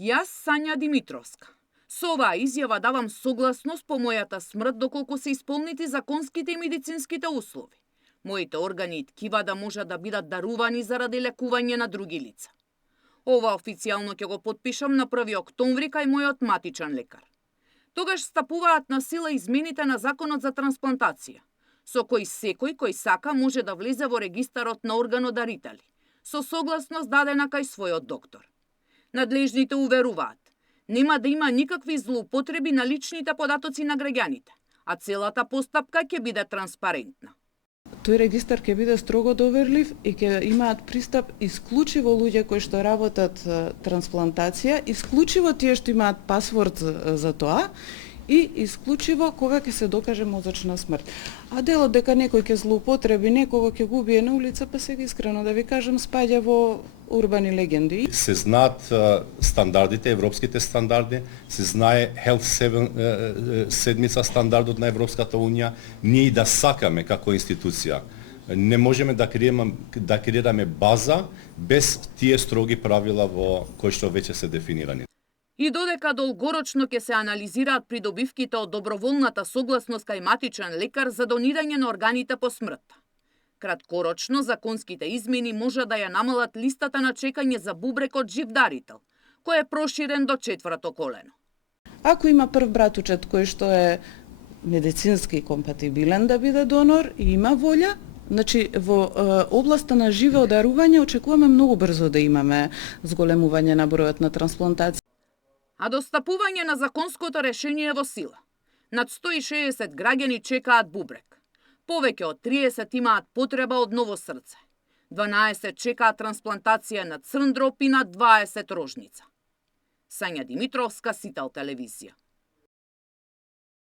Јас, Сања Димитровска, со оваа изјава давам согласност по мојата смрт доколку се исполнети законските и медицинските услови. Моите органи и ткива да можат да бидат дарувани заради лекување на други лица. Ова официјално ќе го потпишам на 1 октомври кај мојот матичен лекар. Тогаш стапуваат на сила измените на Законот за трансплантација, со кој секој кој сака може да влезе во регистарот на органодарители, со согласност дадена кај својот доктор. Надлежните уверуваат, нема да има никакви злоупотреби на личните податоци на граѓаните, а целата постапка ќе биде транспарентна. Тој регистар ќе биде строго доверлив и ќе имаат пристап исклучиво луѓе кои што работат трансплантација, исклучиво тие што имаат пасворд за тоа и исклучиво кога ќе се докаже мозочна смрт. А делот дека некој ќе злоупотреби, некого ќе го убие на улица, па сега искрено да ви кажам, спаѓа во урбани легенди. Се знаат стандардите, европските стандарди, се знае Health 7 седмица стандардот на Европската Унија. Ние да сакаме како институција, не можеме да креираме база без тие строги правила во кои што веќе се дефинирани. И додека долгорочно ќе се анализираат придобивките од доброволната согласност кај матичен лекар за донирање на органите по смрт. Краткорочно, законските измени може да ја намалат листата на чекање за бубрек од жив дарител, кој е проширен до 4-то колено. Ако има прв братучет кој што е медицински компатибилен да биде донор и има волја, значи во областа на живо дарување очекуваме многу брзо да имаме зголемување на бројот на трансплантации. А до стапување на законското решение во сила, над 160 граѓани чекаат бубрек. Повеќе од 30 имаат потреба од ново срце. 12 чекаат трансплантација на црн дроб и на 20 рожница. Сања Димитровска, Сител телевизија.